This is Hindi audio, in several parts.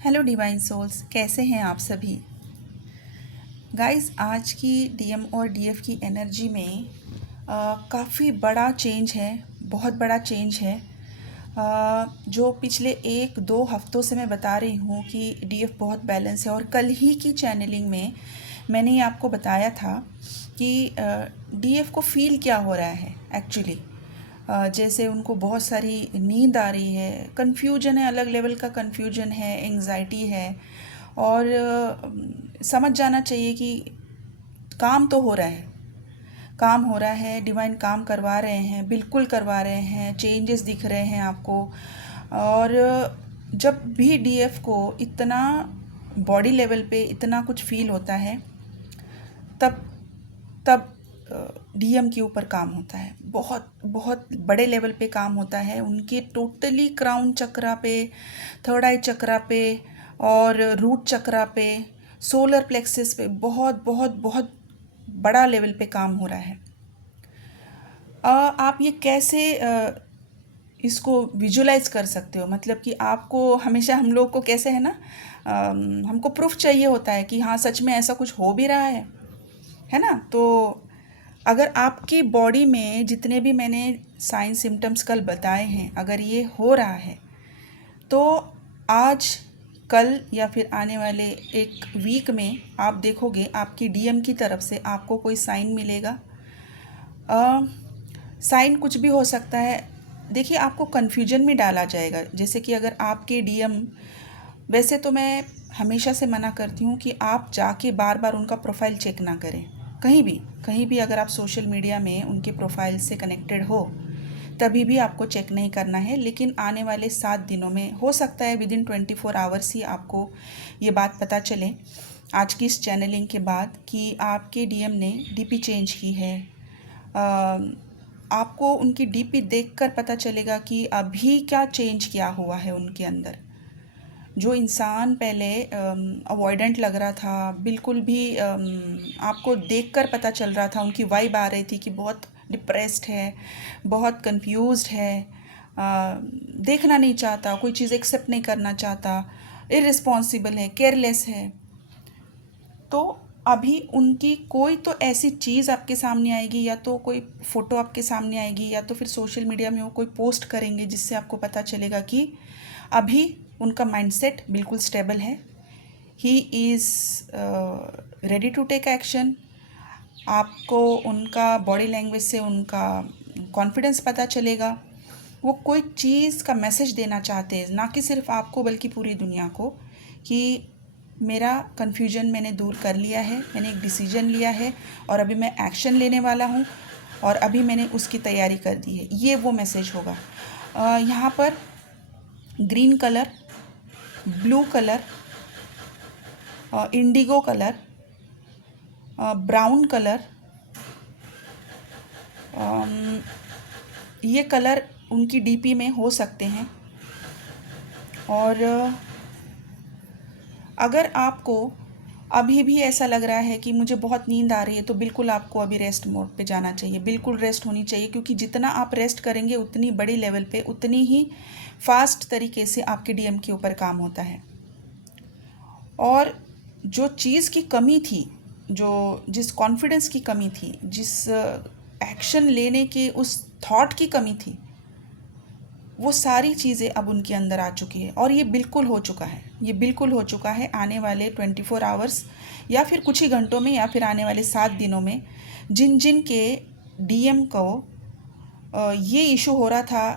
हेलो डिवाइन सोल्स, कैसे हैं आप सभी गाइस। आज की डीएम और डीएफ की एनर्जी में काफ़ी बड़ा चेंज है, बहुत बड़ा चेंज है। जो पिछले 1-2 हफ्तों से मैं बता रही हूँ कि डीएफ बहुत बैलेंस है, और कल ही की चैनलिंग में मैंने ये आपको बताया था कि डीएफ को फील क्या हो रहा है एक्चुअली। जैसे उनको बहुत सारी नींद आ रही है, कन्फ्यूजन है, अलग लेवल का कन्फ्यूजन है, एंग्जाइटी है, और समझ जाना चाहिए कि काम तो हो रहा है, काम हो रहा है, डिवाइन काम करवा रहे हैं, बिल्कुल करवा रहे हैं, चेंजेस दिख रहे हैं आपको। और जब भी डीएफ को इतना बॉडी लेवल पे इतना कुछ फील होता है, तब तब डीएम के ऊपर काम होता है, बहुत बहुत बड़े लेवल पे काम होता है उनके। टोटली क्राउन चक्रा पे, थर्ड आई चक्रा पे, और रूट चक्रा पे, सोलर प्लेक्सिस पे बहुत बहुत बहुत बड़ा लेवल पे काम हो रहा है। आप ये कैसे इसको विजुलाइज कर सकते हो? मतलब कि आपको हमेशा, हम लोग को कैसे है ना, हमको प्रूफ चाहिए होता है कि हाँ सच में ऐसा कुछ हो भी रहा है ना। तो अगर आपकी बॉडी में जितने भी मैंने साइन सिम्टम्स कल बताए हैं, अगर ये हो रहा है, तो आज, कल या फिर आने वाले एक वीक में आप देखोगे आपकी डीएम की तरफ से आपको कोई साइन मिलेगा। साइन कुछ भी हो सकता है। देखिए, आपको कन्फ्यूजन में डाला जाएगा। जैसे कि अगर आपके डीएम, वैसे तो मैं हमेशा से मना करती हूँ कि आप जाके बार बार उनका प्रोफाइल चेक ना करें। कहीं भी अगर आप सोशल मीडिया में उनके प्रोफाइल से कनेक्टेड हो, तभी भी आपको चेक नहीं करना है। लेकिन आने वाले 7 दिनों में हो सकता है विदिन 24 आवर्स ही आपको ये बात पता चले, आज की इस चैनलिंग के बाद, कि आपके डीएम ने डीपी चेंज की है। आपको उनकी डीपी देखकर पता चलेगा कि अभी क्या चेंज किया हुआ है उनके अंदर। जो इंसान पहले अवॉइडेंट लग रहा था, बिल्कुल भी आपको देखकर पता चल रहा था, उनकी वाइब आ रही थी कि बहुत डिप्रेस्ड है, बहुत कंफ्यूज्ड है, देखना नहीं चाहता, कोई चीज़ एक्सेप्ट नहीं करना चाहता, इर्रिस्पॉन्सिबल है, केयरलेस है। तो अभी उनकी कोई तो ऐसी चीज़ आपके सामने आएगी, या तो कोई फ़ोटो आपके सामने आएगी, या तो फिर सोशल मीडिया में वो कोई पोस्ट करेंगे, जिससे आपको पता चलेगा कि अभी उनका माइंडसेट बिल्कुल स्टेबल है। He is ready to take action. आपको उनका बॉडी लैंग्वेज से उनका कॉन्फिडेंस पता चलेगा। वो कोई चीज़ का मैसेज देना चाहते हैं, ना कि सिर्फ आपको बल्कि पूरी दुनिया को, कि मेरा कन्फ्यूजन मैंने दूर कर लिया है, मैंने एक डिसीजन लिया है, और अभी मैं एक्शन लेने वाला हूँ, और अभी मैंने उसकी तैयारी कर दी है। ये वो मैसेज होगा। यहाँ पर green colour, blue colour, Indigo colour, brown colour, ये कलर उनकी डीपी में हो सकते हैं। और अगर आपको अभी भी ऐसा लग रहा है कि मुझे बहुत नींद आ रही है, तो बिल्कुल आपको अभी रेस्ट मोड पे जाना चाहिए, बिल्कुल रेस्ट होनी चाहिए। क्योंकि जितना आप रेस्ट करेंगे, उतनी बड़ी लेवल पे, उतनी ही फास्ट तरीके से आपके डीएम के ऊपर काम होता है। और जो चीज़ की कमी थी, जिस कॉन्फिडेंस की कमी थी, जिस एक्शन लेने की उस थॉट की कमी थी, वो सारी चीज़ें अब उनके अंदर आ चुकी है। और ये बिल्कुल हो चुका है, ये बिल्कुल हो चुका है। आने वाले 24 आवर्स, या फिर कुछ ही घंटों में, या फिर आने वाले 7 दिनों में, जिन जिन के डीएम को ये इशू हो रहा था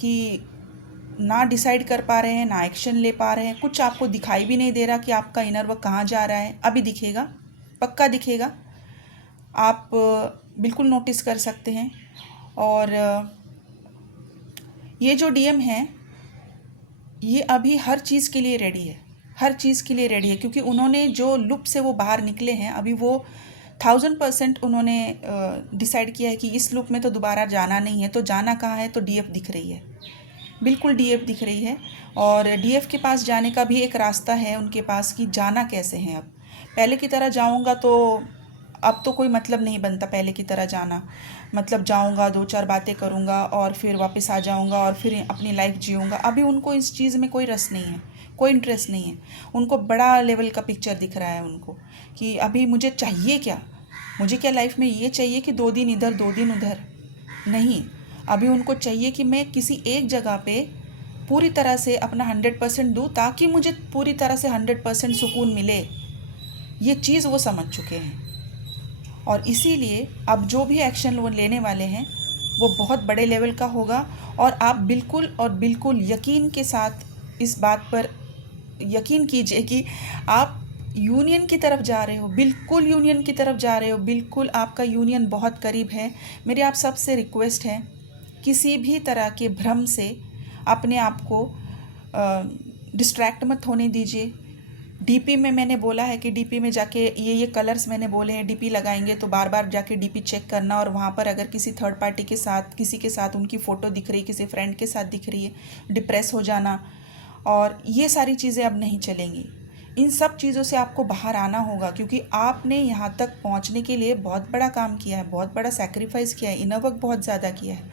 कि ना डिसाइड कर पा रहे हैं, ना एक्शन ले पा रहे हैं, कुछ आपको दिखाई भी नहीं दे रहा कि आपका इनर वर्क कहाँ जा रहा है, अभी दिखेगा, पक्का दिखेगा। आप बिल्कुल नोटिस कर सकते हैं। और ये जो डीएम है, ये अभी हर चीज़ के लिए रेडी है, हर चीज़ के लिए रेडी है। क्योंकि उन्होंने जो लूप से वो बाहर निकले हैं, अभी वो 1000% उन्होंने डिसाइड किया है कि इस लूप में तो दोबारा जाना नहीं है। तो जाना कहाँ है? तो डीएफ दिख रही है, बिल्कुल डीएफ दिख रही है। और डीएफ के पास जाने का भी एक रास्ता है उनके पास, कि जाना कैसे है। अब पहले की तरह जाऊंगा तो, अब तो कोई मतलब नहीं बनता पहले की तरह जाना। मतलब जाऊंगा, 2-4 बातें करूंगा, और फिर वापस आ जाऊंगा, और फिर अपनी लाइफ जीऊंगा। अभी उनको इस चीज़ में कोई रस नहीं है, कोई इंटरेस्ट नहीं है। उनको बड़ा लेवल का पिक्चर दिख रहा है उनको, कि अभी मुझे चाहिए क्या, मुझे क्या लाइफ में ये चाहिए कि 2 दिन इधर 2 दिन उधर, नहीं। अभी उनको चाहिए कि मैं किसी एक जगह पे पूरी तरह से अपना 100% दूँ, ताकि मुझे पूरी तरह से 100% सुकून मिले। ये चीज़ वो समझ चुके हैं, और इसीलिए अब जो भी एक्शन वो लेने वाले हैं वो बहुत बड़े लेवल का होगा। और आप बिल्कुल और बिल्कुल यकीन के साथ इस बात पर यकीन कीजिए कि आप यूनियन की तरफ जा रहे हो, बिल्कुल यूनियन की तरफ जा रहे हो, बिल्कुल आपका यूनियन बहुत करीब है। मेरी आप सबसे रिक्वेस्ट है, किसी भी तरह के भ्रम से अपने आप को डिस्ट्रैक्ट मत होने दीजिए। डीपी में मैंने बोला है कि डीपी में जाके ये कलर्स मैंने बोले हैं, डीपी लगाएंगे तो बार बार जाके डीपी चेक करना, और वहाँ पर अगर किसी थर्ड पार्टी के साथ, किसी के साथ उनकी फ़ोटो दिख रही, किसी फ्रेंड के साथ दिख रही है, डिप्रेस हो जाना, और ये सारी चीज़ें अब नहीं चलेंगी। इन सब चीज़ों से आपको बाहर आना होगा, क्योंकि आपने यहाँ तक पहुँचने के लिए बहुत बड़ा काम किया है, बहुत बड़ा सेक्रीफाइस किया है, इनर वर्क बहुत ज़्यादा किया है।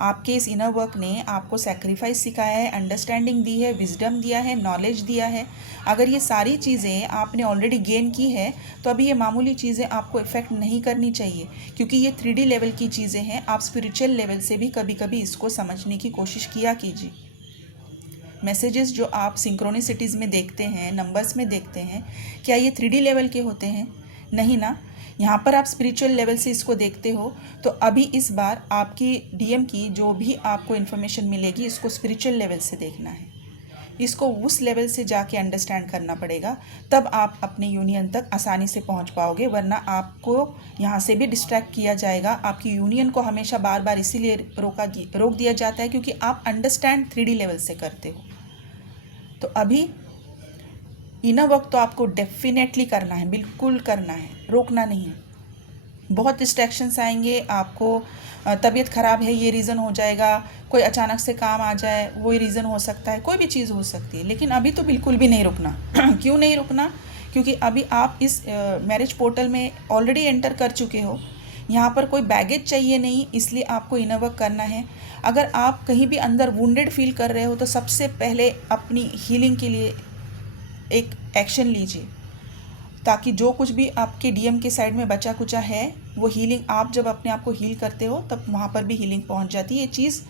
आपके इस इनर वर्क ने आपको सेक्रीफाइस सिखाया है, अंडरस्टैंडिंग दी है, विजडम दिया है, नॉलेज दिया है। अगर ये सारी चीज़ें आपने ऑलरेडी गेन की है, तो अभी ये मामूली चीज़ें आपको इफ़ेक्ट नहीं करनी चाहिए, क्योंकि ये 3D लेवल की चीज़ें हैं। आप स्पिरिचुअल लेवल से भी कभी कभी इसको समझने की कोशिश किया कीजिए। मैसेजेस जो आप सिंक्रोनिसिटीज़ में देखते हैं, नंबर्स में देखते हैं, क्या ये 3D लेवल के होते हैं? नहीं ना। यहाँ पर आप स्पिरिचुअल लेवल से इसको देखते हो, तो अभी इस बार आपकी डीएम की जो भी आपको इन्फॉर्मेशन मिलेगी, इसको स्पिरिचुअल लेवल से देखना है, इसको उस लेवल से जाके अंडरस्टैंड करना पड़ेगा, तब आप अपने यूनियन तक आसानी से पहुँच पाओगे। वरना आपको यहाँ से भी डिस्ट्रैक्ट किया जाएगा। आपकी यूनियन को हमेशा बार बार इसीलिए रोक दिया जाता है, क्योंकि आप अंडरस्टैंड 3D लेवल से करते हो। तो अभी इनर वर्क तो आपको डेफिनेटली करना है, बिल्कुल करना है, रोकना नहीं है। बहुत डिस्ट्रैक्शंस आएंगे, आपको तबीयत ख़राब है ये रीज़न हो जाएगा, कोई अचानक से काम आ जाए वही रीज़न हो सकता है, कोई भी चीज़ हो सकती है, लेकिन अभी तो बिल्कुल भी नहीं रुकना। क्यों नहीं रुकना? क्योंकि अभी आप इस मैरिज पोर्टल में ऑलरेडी एंटर कर चुके हो। यहाँ पर कोई बैगेज चाहिए नहीं, इसलिए आपको इनर वर्क करना है। अगर आप कहीं भी अंदर वुंडेड फील कर रहे हो, तो सबसे पहले अपनी हीलिंग के लिए एक एक्शन लीजिए, ताकि जो कुछ भी आपके डीएम के साइड में बचा कुचा है, वो हीलिंग, आप जब अपने आप को हील करते हो तब वहाँ पर भी हीलिंग पहुँच जाती है। ये चीज़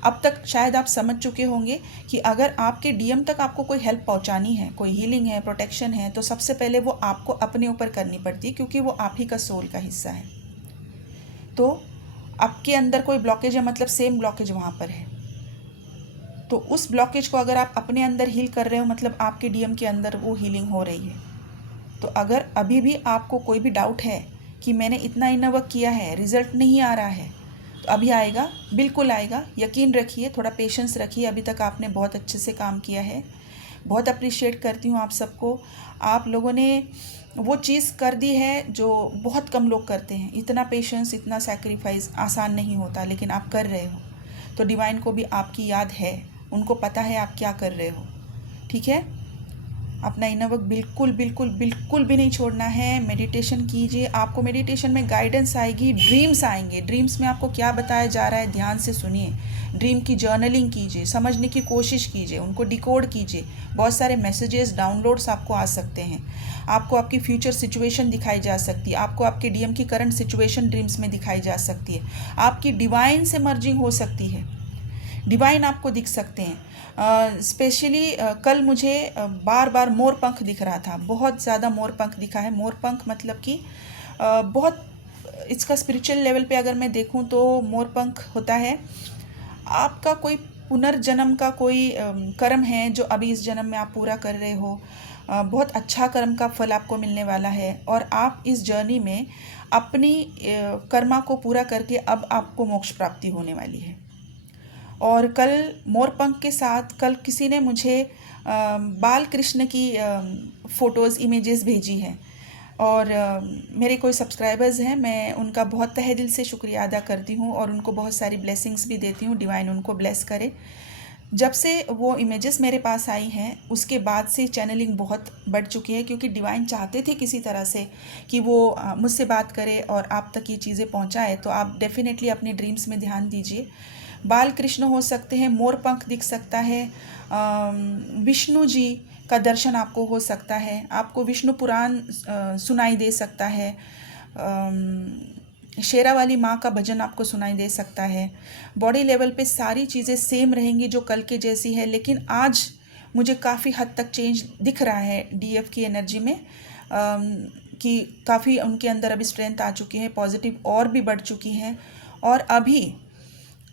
अब तक शायद आप समझ चुके होंगे कि अगर आपके डीएम तक आपको कोई हेल्प पहुँचानी है, कोई हीलिंग है, प्रोटेक्शन है, तो सबसे पहले वो आपको अपने ऊपर करनी पड़ती है, क्योंकि वो आप ही का सोल का हिस्सा है। तो आपके अंदर कोई ब्लॉकेज है, मतलब सेम ब्लॉकेज वहाँ पर है, तो उस ब्लॉकेज को अगर आप अपने अंदर हील कर रहे हो, मतलब आपके डीएम के अंदर वो हीलिंग हो रही है। तो अगर अभी भी आपको कोई भी डाउट है कि मैंने इतना इनर वर्क किया है, रिज़ल्ट नहीं आ रहा है, तो अभी आएगा, बिल्कुल आएगा, यकीन रखिए, थोड़ा पेशेंस रखिए। अभी तक आपने बहुत अच्छे से काम किया है, बहुत अप्रिशिएट करती हूँ आप सबको। आप लोगों ने वो चीज़ कर दी है जो बहुत कम लोग करते हैं। इतना पेशेंस, इतना सैक्रिफाइस आसान नहीं होता, लेकिन आप कर रहे हो, तो डिवाइन को भी आपकी याद है, उनको पता है आप क्या कर रहे हो। ठीक है, अपना इनर वर्क बिल्कुल बिल्कुल बिल्कुल भी नहीं छोड़ना है। मेडिटेशन कीजिए, आपको मेडिटेशन में गाइडेंस आएगी, ड्रीम्स आएंगे, ड्रीम्स में आपको क्या बताया जा रहा है ध्यान से सुनिए। ड्रीम की जर्नलिंग कीजिए, समझने की कोशिश कीजिए, उनको डिकोड कीजिए। बहुत सारे मैसेजेस, डाउनलोड्स आपको आ सकते हैं, आपको आपकी फ्यूचर सिचुएशन दिखाई जा सकती है, आपको आपके डीएम की करंट सिचुएशन ड्रीम्स में दिखाई जा सकती है, आपकी डिवाइन से मर्जिंग हो सकती है, डिवाइन आपको दिख सकते हैं। स्पेशली कल मुझे बार बार मोर पंख दिख रहा था, बहुत ज़्यादा मोर पंख दिखा है। मोर पंख मतलब कि बहुत, इसका स्पिरिचुअल लेवल पे अगर मैं देखूं तो मोर पंख होता है आपका कोई पुनर्जन्म का कोई कर्म है जो अभी इस जन्म में आप पूरा कर रहे हो। बहुत अच्छा कर्म का फल आपको मिलने वाला है, और आप इस जर्नी में अपनी कर्मा को पूरा करके अब आपको मोक्ष प्राप्ति होने वाली है। और कल मोरपंख के साथ कल किसी ने मुझे बाल कृष्ण की फ़ोटोज़, इमेजेस भेजी हैं, और मेरे कोई सब्सक्राइबर्स हैं, मैं उनका बहुत तहे दिल से शुक्रिया अदा करती हूँ, और उनको बहुत सारी ब्लेसिंग्स भी देती हूँ। डिवाइन उनको ब्लेस करे। जब से वो इमेजेस मेरे पास आई हैं, उसके बाद से चैनलिंग बहुत बढ़ चुकी है, क्योंकि डिवाइन चाहते थे किसी तरह से कि वो मुझसे बात करे और आप तक ये चीज़ें पहुँचाए। तो आप डेफिनेटली अपने ड्रीम्स में ध्यान दीजिए। बाल कृष्ण हो सकते हैं, मोर पंख दिख सकता है, विष्णु जी का दर्शन आपको हो सकता है, आपको विष्णु पुराण सुनाई दे सकता है, शेरा वाली माँ का भजन आपको सुनाई दे सकता है। बॉडी लेवल पे सारी चीज़ें सेम रहेंगी जो कल के जैसी है, लेकिन आज मुझे काफ़ी हद तक चेंज दिख रहा है डीएफ की एनर्जी में, कि काफ़ी उनके अंदर अभी स्ट्रेंथ आ चुकी है, पॉजिटिव और भी बढ़ चुकी है। और अभी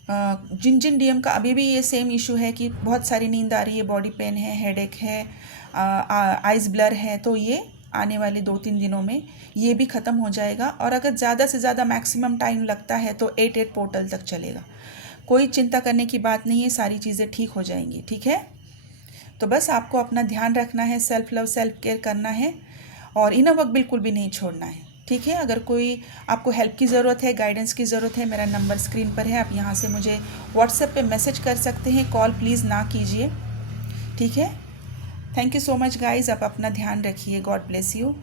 जिन जिन डीएम का अभी भी ये सेम इशू है कि बहुत सारी नींद आ रही है, बॉडी पेन है, हेडेक है, आइज़ ब्लर है, तो ये आने वाले 2-3 दिनों में ये भी ख़त्म हो जाएगा। और अगर ज़्यादा से ज़्यादा मैक्सिमम टाइम लगता है तो 8 पोर्टल तक चलेगा। कोई चिंता करने की बात नहीं है, सारी चीज़ें ठीक हो जाएंगी। ठीक है, तो बस आपको अपना ध्यान रखना है, सेल्फ लव सेल्फ केयर करना है और इनर वर्क बिल्कुल भी नहीं छोड़ना है। ठीक है, अगर कोई आपको हेल्प की ज़रूरत है, गाइडेंस की ज़रूरत है, मेरा नंबर स्क्रीन पर है, आप यहाँ से मुझे व्हाट्सएप पे मैसेज कर सकते हैं, कॉल प्लीज़ ना कीजिए। ठीक है, thank you so much guys, आप अपना ध्यान रखिए, गॉड ब्लेस यू।